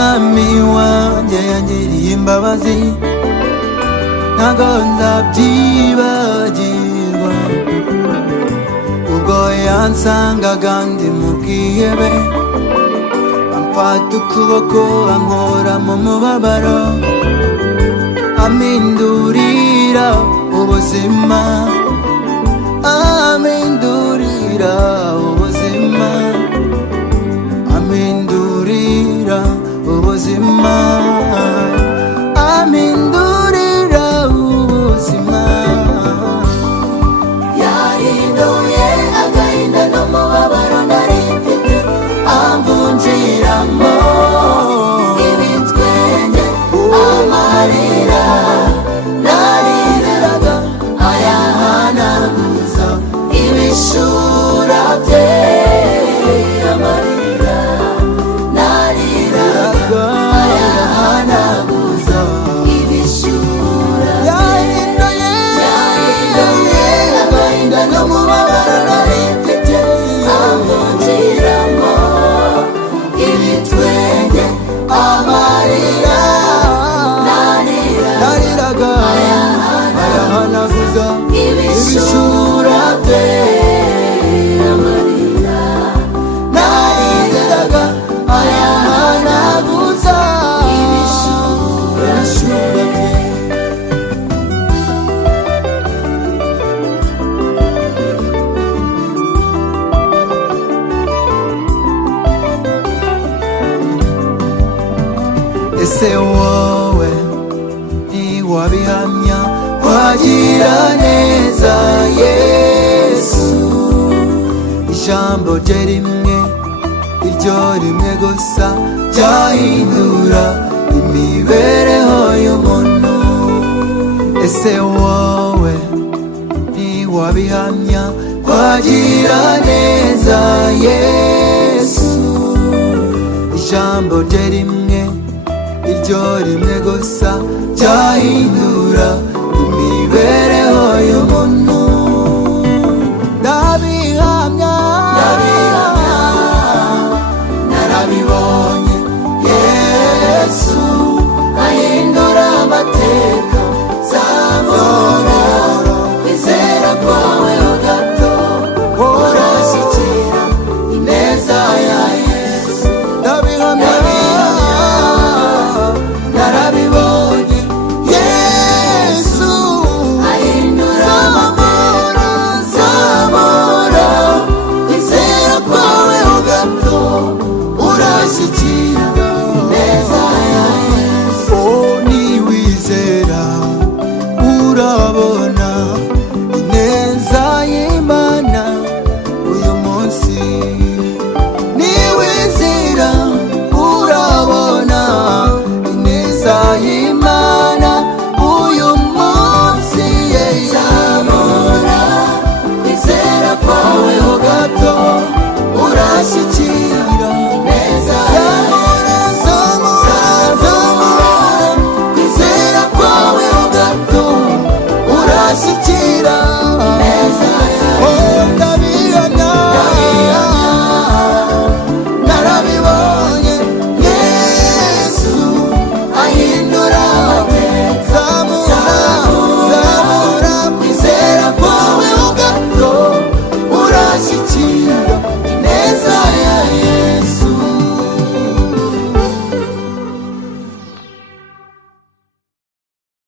umwami wanjye yangiriye imbabazi ntago nzabyibagirwa, ubwo yansangaga ndi mu bwihebe amfata ukuboko ankora mu mubabaro ampindurira ubuzima, ampindurira ubuzima, ampindurira ubuzima, ampindurira ubuzima. yahinduye agahinda n'umubabaro nari mfite amvunjiramo ibitwenge, amarira nariraga ayahanaguza ibishura bye, amarira nariraga ayahanaguza ibishura bye. yahinduye agahinda n'umubabaro nari mfite amvunjiramo ibitwenge, amarira nariraga ayahanaguza ibishura bye, amarira nariraga ayahanaguza ibishura bye. Ese wowe ntiwabihamya wagira neza Yesu, ijambo rye rimwe, iryo rimwe gusa ryahindura imibereho y'umuntu. Ese wowe ntiwabihamya wagira neza Yesu, ijambo rye rimwe, iryo rimwe gusa ryahindura